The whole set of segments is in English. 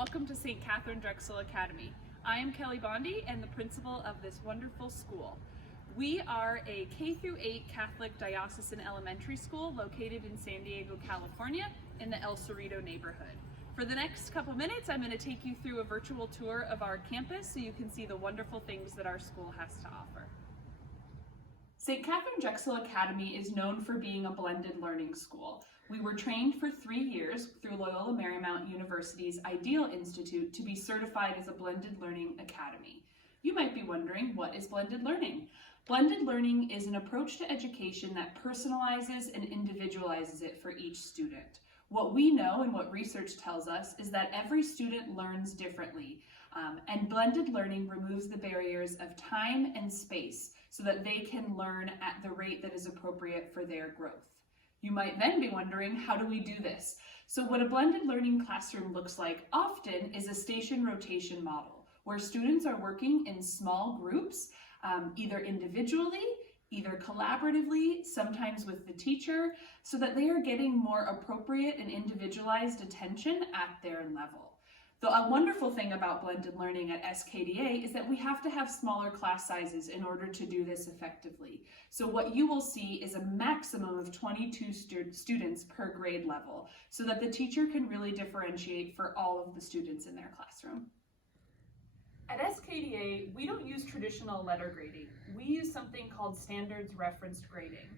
welcome to St. Catherine Drexel Academy. I am Kelly Bondi and the principal of this wonderful school. We are a K-8 Catholic diocesan elementary school located in San Diego, California in the El Cerrito neighborhood. For the next couple minutes, I'm going to take you through a virtual tour of our campus so you can see the wonderful things that our school has to offer. St. Catherine Drexel Academy is known for being a blended learning school. We were trained for 3 years through Loyola Marymount University's Ideal Institute to be certified as a blended learning academy. You might be wondering, what is blended learning? Blended learning is an approach to education that personalizes and individualizes it for each student. What we know and what research tells us is that every student learns differently, and blended learning removes the barriers of time and space so that they can learn at the rate that is appropriate for their growth. You might then be wondering, how do we do this? So what a blended learning classroom looks like often is a station rotation model, where students are working in small groups, either individually, either collaboratively, sometimes with the teacher, so that they are getting more appropriate and individualized attention at their level. A wonderful thing about blended learning at SKDA is that we have to have smaller class sizes in order to do this effectively. So what you will see is a maximum of 22 students per grade level, so that the teacher can really differentiate for all of the students in their classroom. At SKDA, we don't use traditional letter grading. We use something called standards referenced grading.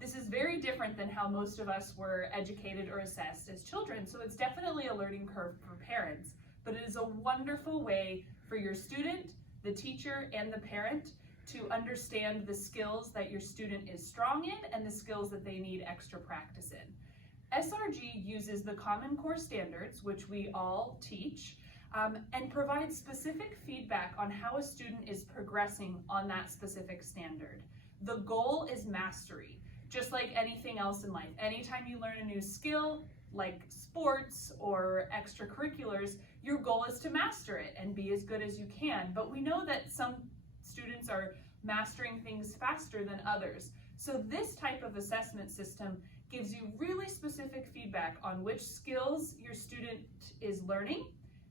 This is very different than how most of us were educated or assessed as children, so it's definitely a learning curve for parents, but it is a wonderful way for your student, the teacher, and the parent to understand the skills that your student is strong in and the skills that they need extra practice in. SRG uses the Common Core standards, which we all teach, and provides specific feedback on how a student is progressing on that specific standard. The goal is mastery. Just like anything else in life, anytime you learn a new skill, like sports or extracurriculars, your goal is to master it and be as good as you can. But we know that some students are mastering things faster than others. So this type of assessment system gives you really specific feedback on which skills your student is learning,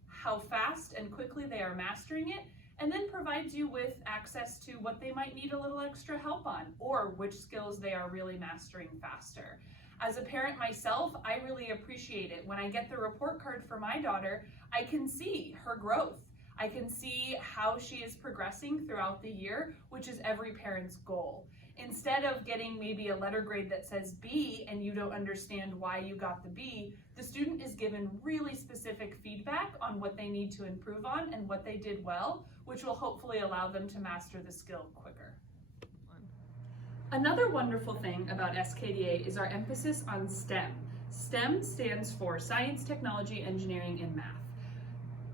how fast and quickly they are mastering it, and then provides you with access to what they might need a little extra help on, or which skills they are really mastering faster. As a parent myself, I really appreciate it. When I get the report card for my daughter, I can see her growth. I can see how she is progressing throughout the year, which is every parent's goal. Instead of getting maybe a letter grade that says B and you don't understand why you got the B, the student is given really specific feedback on what they need to improve on and what they did well, which will hopefully allow them to master the skill quicker. Another wonderful thing about SKDA is our emphasis on STEM. STEM stands for Science, Technology, Engineering, and Math.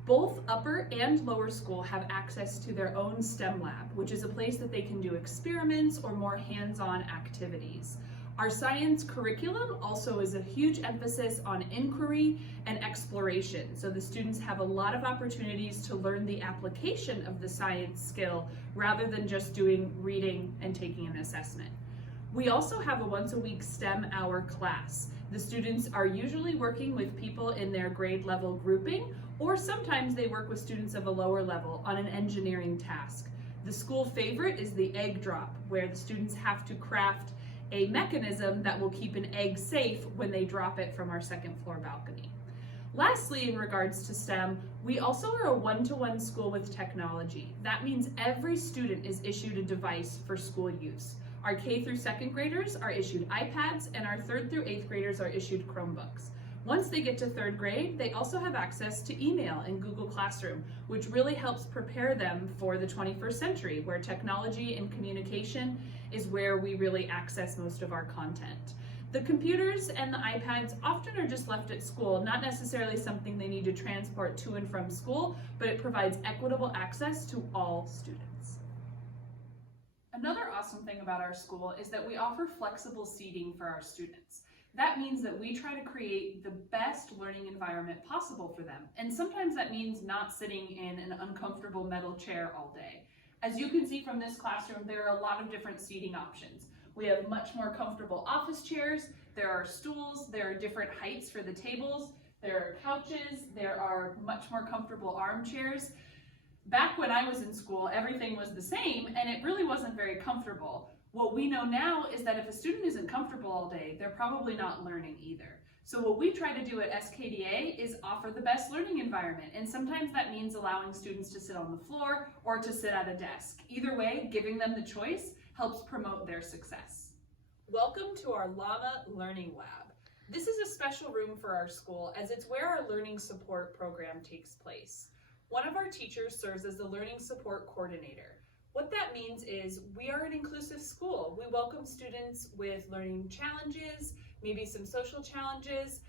Both upper and lower school have access to their own STEM lab, which is a place that they can do experiments or more hands-on activities. Our science curriculum also is a huge emphasis on inquiry and exploration, so the students have a lot of opportunities to learn the application of the science skill rather than just doing reading and taking an assessment. We also have a once-a-week STEM hour class. The students are usually working with people in their grade level grouping, or sometimes they work with students of a lower level on an engineering task. The school favorite is the egg drop, where the students have to craft a mechanism that will keep an egg safe when they drop it from our second floor balcony. Lastly, in regards to STEM, we also are a one-to-one school with technology. That means every student is issued a device for school use. Our K through second graders are issued iPads, and our third through eighth graders are issued Chromebooks. Once they get to third grade, they also have access to email and Google Classroom, which really helps prepare them for the 21st century, where technology and communication is where we really access most of our content. The computers and the iPads often are just left at school, not necessarily something they need to transport to and from school, but it provides equitable access to all students. Another awesome thing about our school is that we offer flexible seating for our students. That means that we try to create the best learning environment possible for them. And sometimes that means not sitting in an uncomfortable metal chair all day. As you can see from this classroom, there are a lot of different seating options. We have much more comfortable office chairs, there are stools, there are different heights for the tables, there are couches, there are much more comfortable armchairs. Back when I was in school, everything was the same and it really wasn't very comfortable. What we know now is that if a student isn't comfortable all day, they're probably not learning either. So what we try to do at SKDA is offer the best learning environment, and sometimes that means allowing students to sit on the floor or to sit at a desk. Either way, giving them the choice helps promote their success. Welcome to our Llama Learning Lab. This is a special room for our school as it's where our learning support program takes place. One of our teachers serves as the learning support coordinator. What that means is we are an inclusive school. We welcome students with learning challenges, maybe some social challenges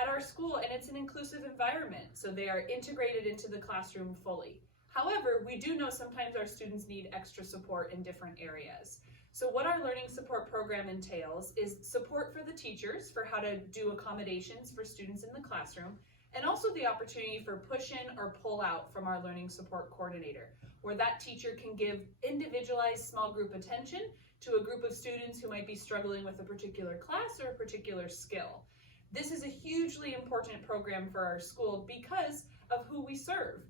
at our school, and it's an inclusive environment, so they are integrated into the classroom fully. However, we do know sometimes our students need extra support in different areas. So what our learning support program entails is support for the teachers for how to do accommodations for students in the classroom, and also the opportunity for push-in or pull-out from our learning support coordinator, where that teacher can give individualized small group attention to a group of students who might be struggling with a particular class or a particular skill. This is a hugely important program for our school because of who we serve.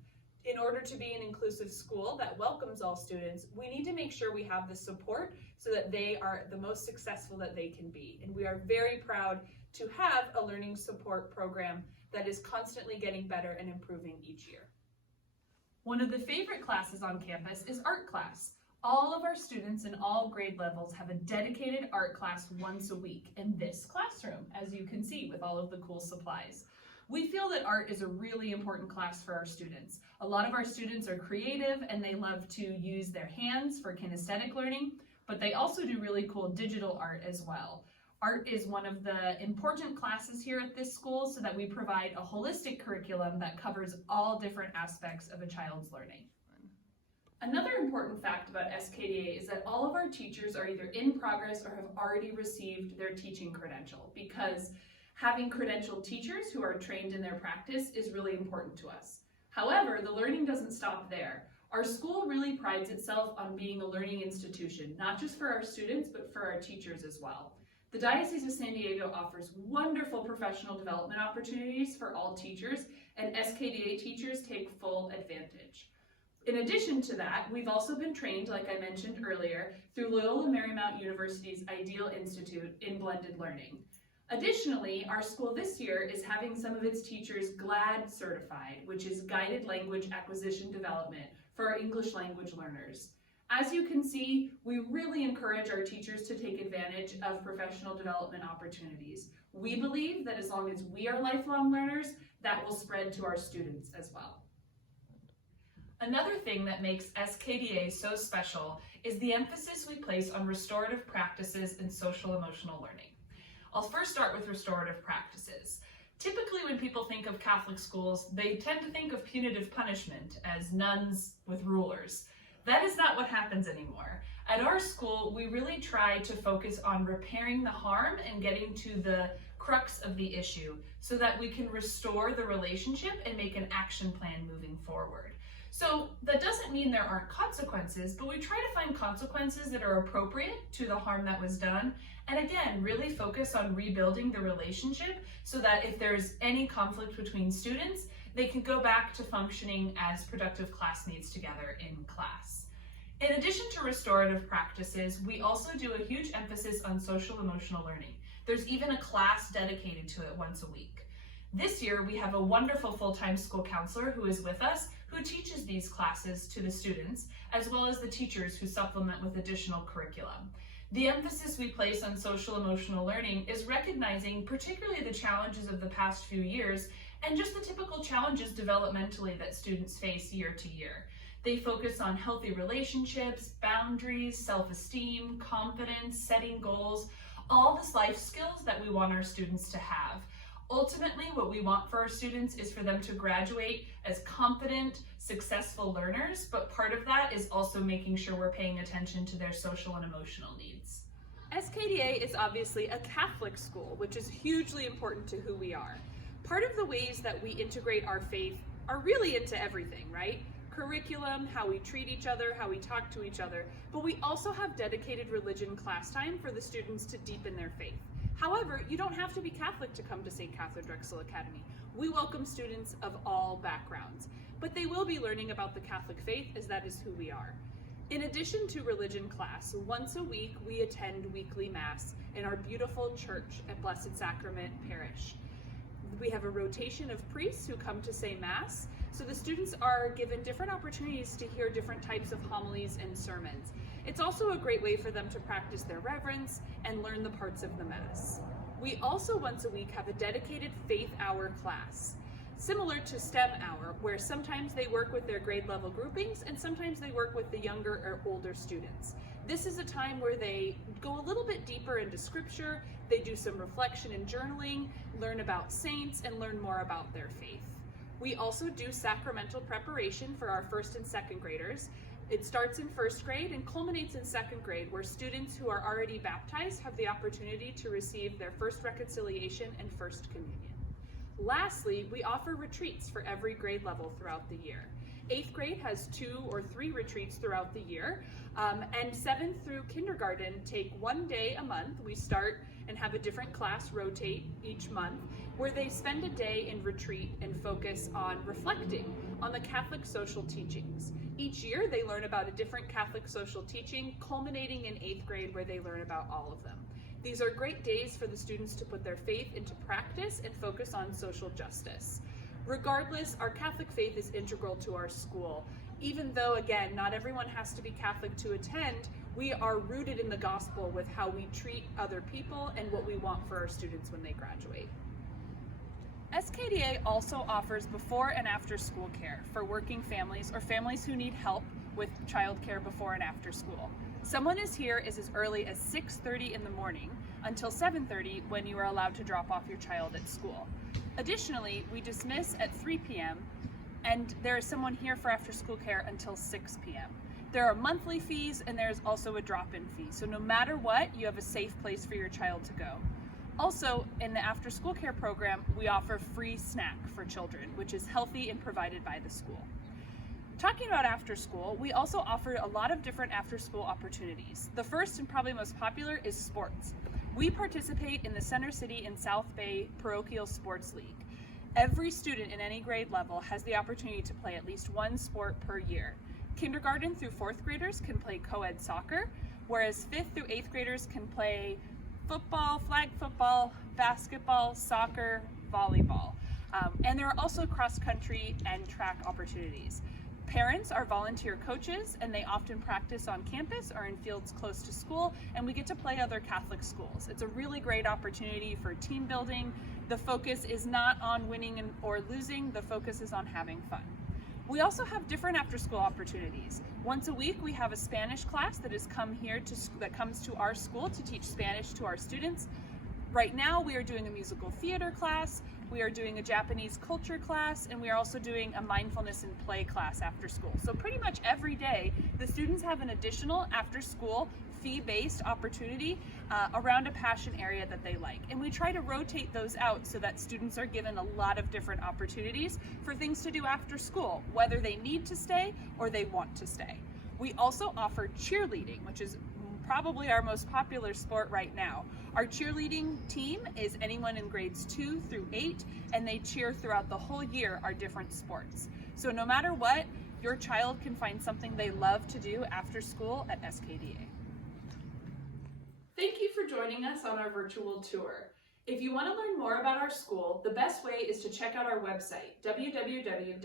In order to be an inclusive school that welcomes all students, we need to make sure we have the support so that they are the most successful that they can be. And we are very proud to have a learning support program that is constantly getting better and improving each year. One of the favorite classes on campus is art class. All of our students in all grade levels have a dedicated art class once a week in this classroom, as you can see with all of the cool supplies. We feel that art is a really important class for our students. A lot of our students are creative and they love to use their hands for kinesthetic learning, but they also do really cool digital art as well. Art is one of the important classes here at this school so that we provide a holistic curriculum that covers all different aspects of a child's learning. Another important fact about SKDA is that all of our teachers are either in progress or have already received their teaching credential, because having credentialed teachers who are trained in their practice is really important to us. However, the learning doesn't stop there. Our school really prides itself on being a learning institution, not just for our students, but for our teachers as well. The Diocese of San Diego offers wonderful professional development opportunities for all teachers, and SKDA teachers take full advantage. In addition to that, we've also been trained, like I mentioned earlier, through Loyola Marymount University's Ideal Institute in blended learning. Additionally, our school this year is having some of its teachers GLAD certified, which is Guided Language Acquisition Development for our English language learners. As you can see, we really encourage our teachers to take advantage of professional development opportunities. We believe that as long as we are lifelong learners, that will spread to our students as well. Another thing that makes SKDA so special is the emphasis we place on restorative practices and social emotional learning. I'll first start with restorative practices. Typically when people think of Catholic schools, they tend to think of punitive punishment as nuns with rulers. That is not what happens anymore. At our school, we really try to focus on repairing the harm and getting to the crux of the issue so that we can restore the relationship and make an action plan moving forward. So that doesn't mean there aren't consequences, but we try to find consequences that are appropriate to the harm that was done. And again, really focus on rebuilding the relationship so that if there's any conflict between students, they can go back to functioning as productive classmates together in class. In addition to restorative practices, we also do a huge emphasis on social emotional learning. There's even a class dedicated to it once a week. This year, we have a wonderful full-time school counselor who is with us, who teaches these classes to the students, as well as the teachers who supplement with additional curriculum. The emphasis we place on social emotional learning is recognizing particularly the challenges of the past few years and just the typical challenges developmentally that students face year to year. They focus on healthy relationships, boundaries, self-esteem, confidence, setting goals, all the life skills that we want our students to have. Ultimately, what we want for our students is for them to graduate as confident, successful learners, but part of that is also making sure we're paying attention to their social and emotional needs. SKDA is obviously a Catholic school, which is hugely important to who we are. Part of the ways that we integrate our faith are really into everything, right? Curriculum, how we treat each other, how we talk to each other, but we also have dedicated religion class time for the students to deepen their faith. However, you don't have to be Catholic to come to St. Catherine Drexel Academy. We welcome students of all backgrounds, but they will be learning about the Catholic faith, as that is who we are. In addition to religion class, once a week we attend weekly Mass in our beautiful church at Blessed Sacrament Parish. We have a rotation of priests who come to say Mass, so the students are given different opportunities to hear different types of homilies and sermons. It's also a great way for them to practice their reverence and learn the parts of the Mass. We also once a week have a dedicated faith hour class, similar to STEM hour, where sometimes they work with their grade level groupings and sometimes they work with the younger or older students. This is a time where they go a little bit deeper into scripture, they do some reflection and journaling, learn about saints, and learn more about their faith. We also do sacramental preparation for our first and second graders. It starts in first grade and culminates in second grade, where students who are already baptized have the opportunity to receive their first reconciliation and first communion. Lastly, we offer retreats for every grade level throughout the year. 8th grade has 2 or 3 retreats throughout the year, and 7th through kindergarten take 1 day a month. We start and have a different class rotate each month, where they spend a day in retreat and focus on reflecting on the Catholic social teachings. Each year they learn about a different Catholic social teaching, culminating in 8th grade, where they learn about all of them. These are great days for the students to put their faith into practice and focus on social justice. Regardless, our Catholic faith is integral to our school. Even though, again, not everyone has to be Catholic to attend, we are rooted in the gospel with how we treat other people and what we want for our students when they graduate. SKDA also offers before and after school care for working families or families who need help with childcare before and after school. Someone is here as early as 6:30 in the morning until 7:30 when you are allowed to drop off your child at school. Additionally, we dismiss at 3 p.m. and there is someone here for after school care until 6 p.m. There are monthly fees and there's also a drop-in fee, so no matter what, you have a safe place for your child to go. Also, in the after school care program, we offer free snack for children, which is healthy and provided by the school. Talking about after school, we also offer a lot of different after school opportunities. The first and probably most popular is sports. We participate in the Center City and South Bay Parochial Sports League. Every student in any grade level has the opportunity to play at least one sport per year. Kindergarten through 4th graders can play co-ed soccer, whereas 5th through 8th graders can play football, flag football, basketball, soccer, volleyball. And there are also cross-country and track opportunities. Parents are volunteer coaches and they often practice on campus or in fields close to school, and we get to play other Catholic schools. It's a really great opportunity for team building. The focus is not on winning or losing, the focus is on having fun. We also have different after school opportunities. Once a week we have a Spanish class that comes to our school to teach Spanish to our students. Right now we are doing a musical theater class, we are doing a Japanese culture class, and we are also doing a mindfulness and play class after school. So pretty much every day the students have an additional after school fee-based opportunity around a passion area that they like. And we try to rotate those out so that students are given a lot of different opportunities for things to do after school, whether they need to stay or they want to stay. We also offer cheerleading, which is probably our most popular sport right now. Our cheerleading team is anyone in grades 2 through 8, and they cheer throughout the whole year our different sports. So no matter what, your child can find something they love to do after school at SKDA. Thank you for joining us on our virtual tour. If you want to learn more about our school, the best way is to check out our website, www.skda-sd.org.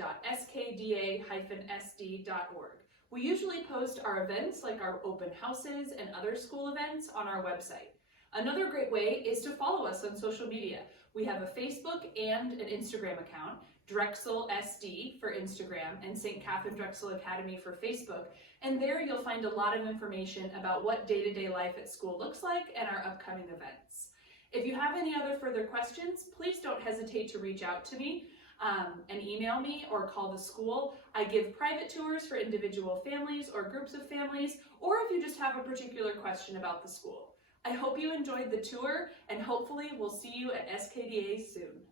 We usually post our events like our open houses and other school events on our website. Another great way is to follow us on social media. We have a Facebook and an Instagram account, Drexel SD for Instagram and St. Catherine Drexel Academy for Facebook, and there you'll find a lot of information about what day-to-day life at school looks like and our upcoming events. If you have any other further questions, please don't hesitate to reach out to me and email me or call the school. I give private tours for individual families or groups of families, or if you just have a particular question about the school. I hope you enjoyed the tour, and hopefully we'll see you at SKDA soon.